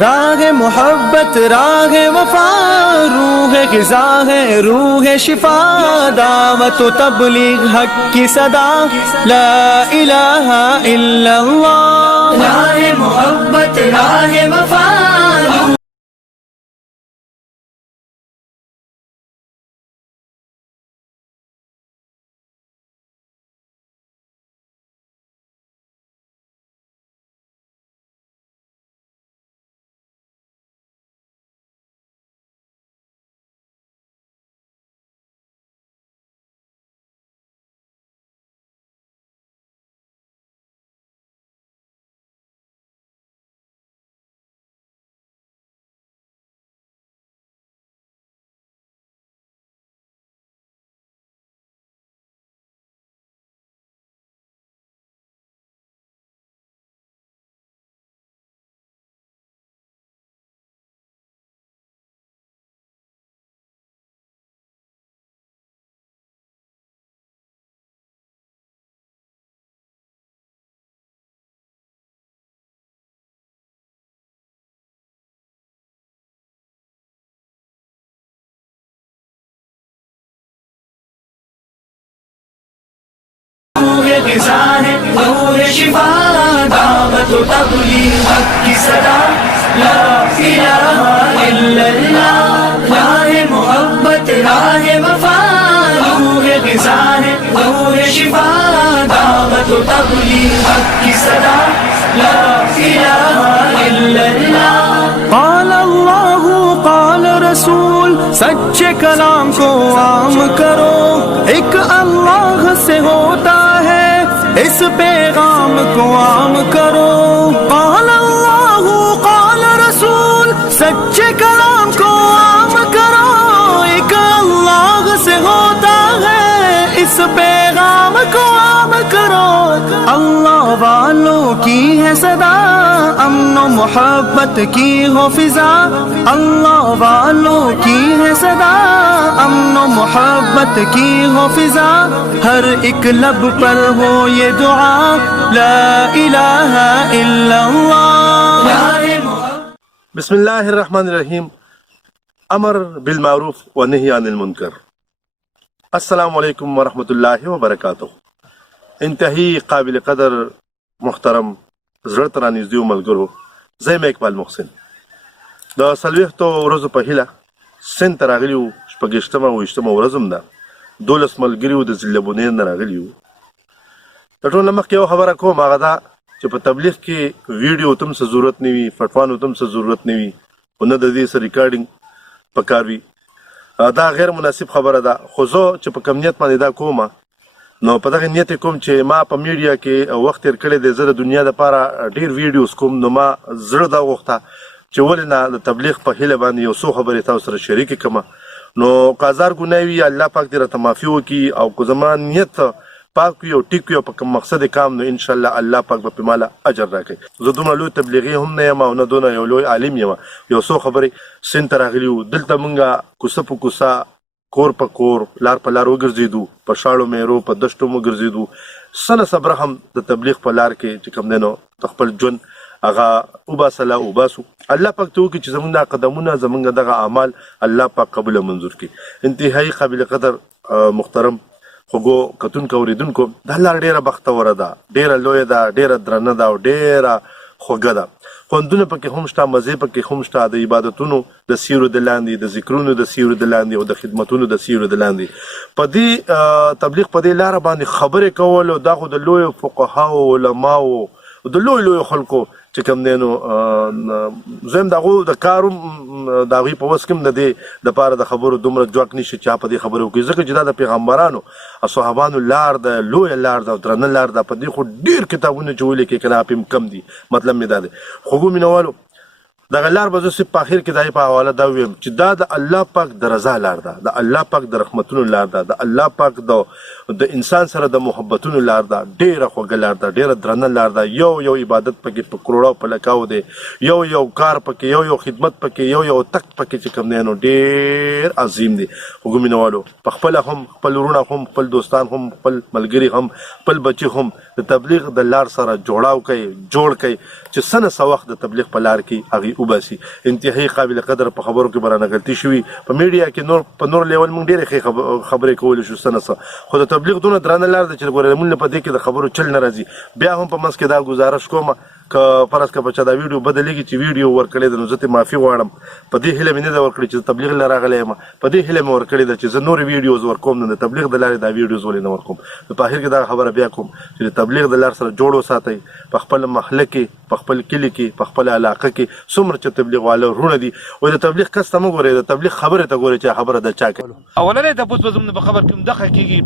راہ محبت راہ وفا روح غذا ہے روح شفا دعوت و تبلیغ حق کی صدا لا الہ الا اللہ راہ محبت راہ وفا غذا ہے روح شفا دعوت و تبلیغ حق کی صدا لا الہ الا اللہ راہ محبت راہ وفا روح غذا ہے روح شفا دعوت و تبلیغ حق کی صدا لا الہ الا اللہ قال اللہ قال رسول سچے کلام کو عام کرو ایک اللہ سے ہوتا ہے اس پیغام کو عام کرو قال اللہ قال رسول سچے کلام کو عام کرو ایک اللہ سے ہوتا ہے اس پیغام کو عام کرو اللہ والوں کی ہے صدا امن و محبت کی ہو فضا اللہ والوں کی ہے صدا امن و محبت کی ہو فضا ہر ایک لب پر ہو یہ دعا لا الہ الا اللہ بسم اللہ الرحمن الرحیم امر بالمعروف و نہی عن المنکر السلام علیکم ورحمته اللہ وبرکاته انتہائی قابل قدر محترم زړه ته رانږدې ملګرو زه یم اقبال محسن د څلوېښتو ورځو په هیله سند ته راغلي وو شپږویشتمه اوویشتمه ورځ هم ده 12 ملګري وو د ځلبونین نه راغلي وو د ټول نه مخکې یو خبره کوم هغه دا چې په تبلیغ کې ویډیو ته هم څه ضرورت نه وي فتوانو ته هم څه ضرورت نه وي خو نه د دې څه ریکارډینګ پکار وي دا غیر مناسب خبره ده خو زه چې په کم نیت باندې دا کومه نو په دغه نیت کوم چې ما په میډیا کې وخت تیر کړی دی زه د دنیا دپاره ډېر ویډیوز کوم نو ما زړه دا غوښته چې ولې نه د تبلیغ په هیله باندې یو څو خبرې تاسو سره شریکې کړمه نو که هزار ګناه وي الله پاک دې راته معافي وکړي او که زما نیت پاک وي او ټیک وي او په کوم مقصد کام نو انشاءالله الله پاک به پې ماله اجر راکړي زه دومره لوی تبلیغي هم نه یم او نه دونه یو لوی عالم یم یو څو خبرې سند ته راغلي وو دلته مونږ کوڅه په کوڅه کور په کور لار په لار وګرځېدو په شاړو میرو په دشتو مو ګرځېدو سنه صبره هم د تبلیغ په لار کې چې کوم دی نو د خپل ژوند هغه وباسله وباسو الله پاک ته وکړي چې زموږ دا قدمونه زموږ دغه اعمال الله پاک قبول منظور کړي انتهایی قابل قدر محترم خوږو کتونکو اورېدونکو دا لار ډېره بختوره ده ډېره لویه ده ډېره درنه ده او ډېره خوږه ده خوندونه پکې هم شته مزې پکې هم شته د عبادتونو د سیورو د لاندې د ذکرونو د سیورو د لاندې او د خدمتونو د سیورو د لاندې په دې تبلیغ په دې لاره باندې خبرې کول او دا خو د لویو فقهاو علماو د لویو خلکو چې کوم دی نو زه هم د هغو د کار هم د هغوی په وس کې هم د دې دپاره د خبرو دومره ځواک نشي چې چا په دې خبرې وکړي ځکه چې دا د پیغمبرانو او صحابانو لار ده لویه لار ده او درنه لار ده په دې خو ډېر کتابونه چې ولیکې که نه په هم کم دي مطلب مې دا دی خوږو مینوالو دغه لار به زه صرف په اخر کې د هغې په حواله دا ویم چې دا د الله پاک د رضا لار ده د الله پاک د رحمتونو لار ده د الله پاک د انسان سره د محبتونو لار ده ډېره خوږه لار ده ډېره درنه لار ده یو عبادت پکې په کروړو په لکاو دی یو کار پکې یو خدمت پکې یو تک پکې چې کوم دی نو ډېر عظیم دی خوږو مینوالو په خپله هم خپل وروڼه هم خپل دوستان هم خپل ملګري هم خپل بچي هم د تبلیغ د لار سره جوړاو کوي جوړ کوي چې څه څه وخت د تبلیغ په لار کې هغې وباسي. انتهایی قابل قدر په خبرو کې به رانه غلطي شوي په میډیا کې په نور لیول موږ ډېرې ښې خبرې کولی شو څه نه څه، خو د تبلیغ دونه درانه لار ده چې ګورې مونږ په دې کې د خبرو چل نه راځي. بیا هم په منځ کې دا ګزارش کوم که فرض که په چا دا ویډیو بدلېږي چې ویډیو ورکړې ده نو زه ترې معافي غواړم. په دې هیله مې نه ده ورکړې چې تبلیغ له راغلی یم، په دې هیله مې ورکړې ده چې زه نورې ویډیوز ورکوم نو د تبلیغ د لارې دا ویډیوز ولې نه ورکوم. نو په اخر کې دا خبره بیا کوم چې د تبلیغ د لار سره جوړ وساتئ. په خپل محله کې، په خپل کلي کې، په خپل علاقه کې څومره چې تبلیغ والا وروڼه دي وایي د تبلیغ کس ته مه ګورئ، د تبلیغ خبرې ته ګورئ چې خبره د چا کوي. اولنی تپوس به زموږ په خبر کې هم دغه کېږي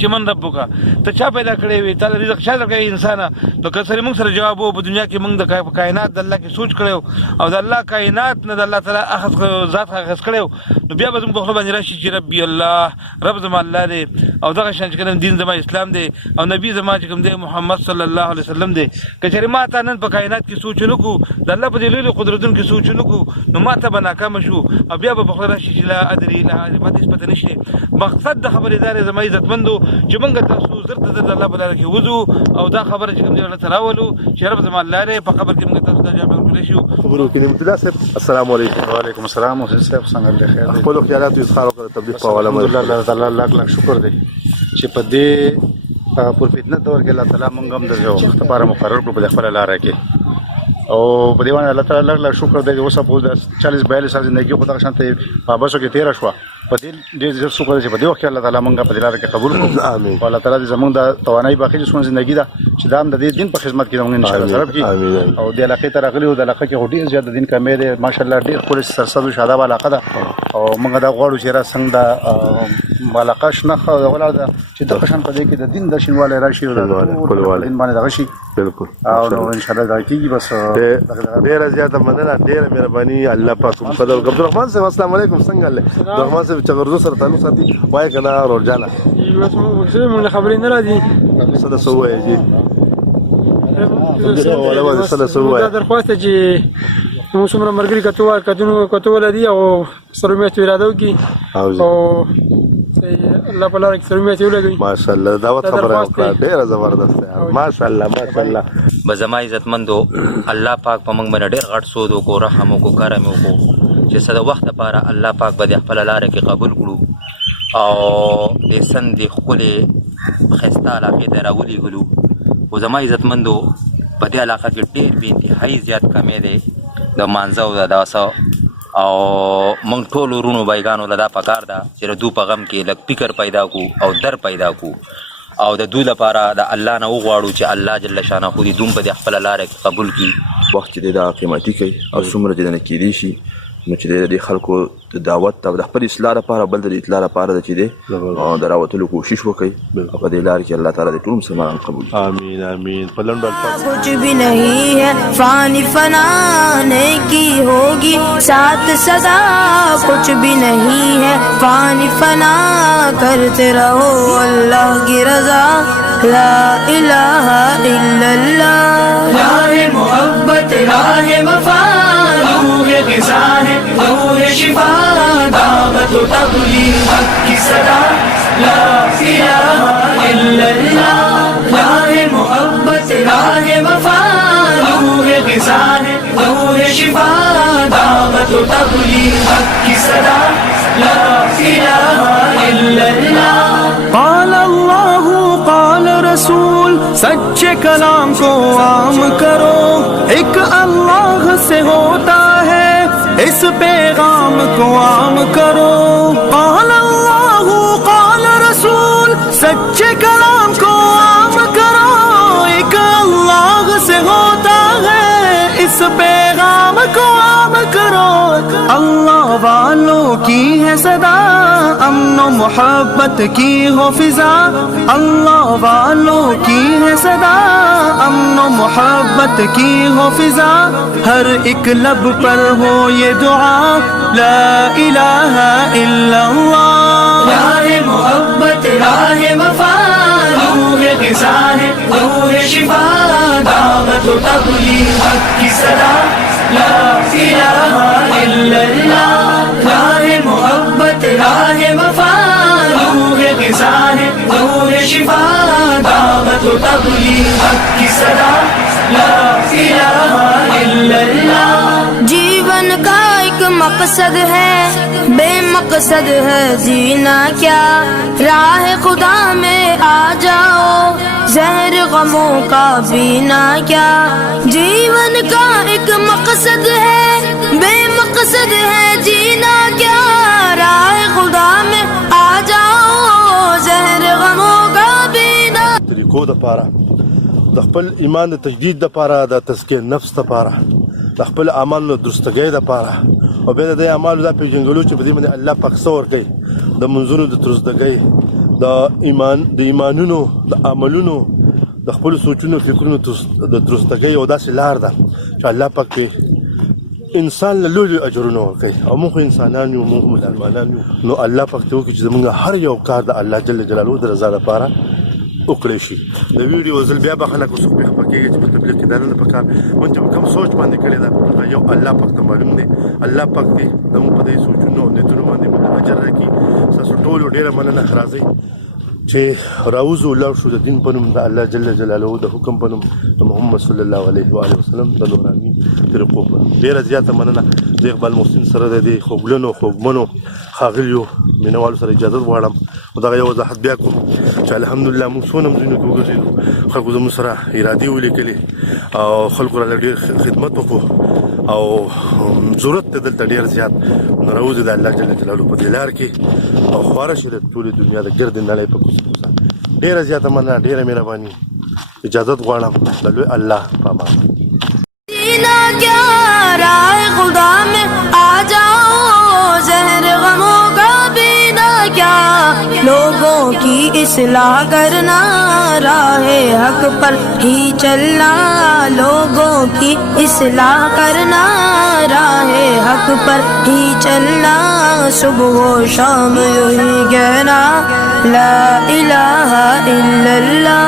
چې من ربک ته چا پیدا کړی وي، تا رزق چا درکړی انسانه. نو که سړی موږ سره جواب و په دنیا کې موږ د کائنات د الله کې سوچ کړی او د الله کائنات نه د الله تعالی اخذ ذات اخذ کړی نو بیا به زموږ په خوله باندې راشي چې ربي الله، رب زما الله دی او دغه شان چې کوم دین زما اسلام دی او نبی زما چې کوم دی محمد صلی الله علیه وسلم دی. که چېرې ما ته نن په کائنات کې سوچ ونه کړو، د الله په دې لویو قدرتونو کې سوچ ونه کړو، نو ما ته به ناکامه شو او بیا به په خوله راشي چې لا ادري لا ادري، ما ته هېڅ پته نشته. مقصد د خبرې دا دی زما عزتمندو چې موږ تاسو زر ته زر د الله په لاره کې وځو او دا خبره چې کوم دی الله ته راولو چې رب زما الله دی. په قبر کې موږ تاسو ته جواب ورکولی شو. خبرو کې مبتدا صاحب السلام علیکم. وعلیکم السلام. حسین صاحب څنګه دی؟ خیر دی. خپلو خیالاتو اظهار وکړه تبلیغ په حواله باندې. الحمدلله الله تعالی لاک لاک شکر دی چې په دې پرفتنه دور کې الله تعالی موږ هم د یو وخت لپاره مقرر کړو په خپله لاره کې او په دې باندې الله تعالی لاک لاک شکر دی. اوس په 40-42 سال زندګي خو دغه شانته په بسو کې تېره شوه، په دې ډېر زیات شکر دی چې په دې وخت کې الله تعالی موږ په دې لاره کې قبول کړو. امین. او الله تعالی دې زموږ د توانایي باقي څومره زندګي ده چې دا هم د دې دین په خدمت کې زموږ ان شاء الله سبب کړي. او دې علاقې ته راغلي او د علاقه کې ډېر زیات د دین کمی دی ماشاءالله، ډېر ښکلې سرسبز او شاداب علاقه ده او موږ دا غواړو چې را څنګه د علاقه شنه ولاړ ده چې دغه شان په دې کې د دین د شینوالی راشي او د دین باندې دغه شي بالکل او نو ان شاء الله دا کېږي. بس ډېره زیاته مننه، ډېره مهرباني. الله پاک مو صدر عبدالرحمن صاحب السلام علیکم. څنګه الله عبدالرحمن صاحب چې غرضو سره تعلق ساتي وایي که نه رورجانه بس موږ خبرې نه راځي څه ده څه ووایه جي دا درخواست ده چې موږ څومره ملګري کتوله دي او سره میاشتې اراده وکړي او الله په لاره کې سره میاشتې ولګوي. ماشاءالله دعوت خبره وکړه ډېره زبردست ده. ماشاءالله ماشاءالله. به زما عزتمندو الله پاک په موږ باندې ډېر غټ سود وکړو، رحم وکړو، کرم وکړو چې څه د وخت لپاره الله پاک به د خپله لاره کې قبول کړو او د سندې ښکلې ښایسته علاقې ته راولېږلو. خو زما عزتمندو په دې علاقه کې ډېر بې انتهایي زیات کمی دی د مانځه او د داسه او موږ ټولو ورونو بایګانو له دا پکار ده چې د دو په غم کې لږ فکر پیدا کړو او در پیدا کړو او د دوی لپاره د الله نه وغواړو چې الله جل شانه دې دوی په دې خپله لاره کې قبول کړي. وخت چې دا قیمتي کوي او څومره چې نه کېدی شي نو چې د خلکو د دعوت او د خپل اصلاح لپاره بل د اطلاع لپاره چې دی د راوتلو کوشش وکړي او په دې لار کې الله تعالی دې ټول مسلمانان قبول کړي. آمین آمین. په لنډ الفاظ کچھ بھی نہیں ہے فانی فنانے کی ہوگی ساتھ صدا، کچھ بھی نہیں ہے فانی فنا کرتے رہو اللہ کی رضا، لا الہ الا اللہ. راہ محبت راہ وفا نور غذا ہے نور شفا، دعوت و تبلیغ حق کی صدا، لا الہ الا اللہ. راہ محبت راہ وفا نور غذا ہے نور شفا، دعوت و تبلیغ حق کی صدا، لا الہ الا اللہ. قال اللہ قال رسول سچے کلام کو عام کرو، ایک اللہ سے ہوتا ہے اس پیغام کو عام کرو. قال اللہ قال رسول سچے کلام کو عام کرو، ایک اللہ سے ہوتا ہے اس پیغام کو عام کرو. اللہ والوں کی ہے صدا، امن و محبت کی ہو فضا، اللہ والوں کی ہے صدا، امن و محبت کی ہو فضا، ہر ایک لب پر ہو یہ دعا، لا الہ الا اللہ. راہ محبت راہ وفا نور غذا ہے نور شفا، دعوت و تبلیغ حق کی صدا، لا الہ الا اللہ. راہ محبت راہ وفا نور غذا ہے نور شفا، دعوت و تبلیغ کی صدا لا الہ الا اللہ जीवन का एक मकसद है बेमकसद है जीना क्या राह खुदा में आ जाओ जहर गमों का पीना क्या जीवन का एक मकसद है बेमकसद है जीना क्या राह खुदा में आ जाओ जहर गमों का पीना طریقو دپاره د خپل ایمان د تجدید دپاره د تزکیه نفس دپاره د خپل اعمالو د درستګۍ دپاره او بیا د دې اعمالو دا پېژنګلو چې په دې باندې الله پاک څه ورکوي د منځونو د درستګۍ د ایمانونو د عملونو د خپلو سوچونو فکرونو د درستګۍ یو داسې لار ده چې الله پاک پې انسان له لوی اجرونه ورکوي او موږ خو انسانان یو موږ مسلمانان یو نو الله پاک ته وکړي چې زموږ هر یو کار د الله جل جلاله د رضا دپاره وکړی شي د ویډیو ځل بیا به خلک اوس خفه کېږي چې په تبلیغ کې دا نه ده پکار موږ چې په کوم سوچ باندې کړی ده یو الله پاک ته معلوم دی الله پاک دی زموږ په دې سوچونو او نیتونو باندې موږ اجر راکړي ستاسو ټولو ډېره مننه راځئ چې راوځو ولاړ شو د دین په نوم د الله جل جلاله د حکم په نوم د محمد صلی الله علیه و آله وسلم د نوراني طریقو په نوم ډېره زیاته مننه د اقبال محسن سره د دې خوږلنو خوږمنو ښاغلیو مینوالو سره اجازه غواړم او دغه یو وضاحت بیا کوم چې الحمدلله موږ څونه ځایونو کې وګرځېدو خلکو زموږ سره ارادې ولیکلې او خلکو راله ډېر خدمت وکړو او ضرورت دی دلته ډېر زیات نو راوځي د الله جل جلاله په دې لار کې او خواره شي د ټولې دنیا د ګرد نړۍ په کوڅه کوڅه ډېره زیاته مننه ډېره مهرباني اجازت غواړم د لوی الله په امان जीना क्या राह खुदा में आ जाओ जहर गमों का पीना क्या लोगों की इस्लाह करना राह हक पर ही चलना लोगों की इस्लाह करना राह हक पर ही चलना सुबह व शाम यही कहना ला इलाहा इल्लल्लाह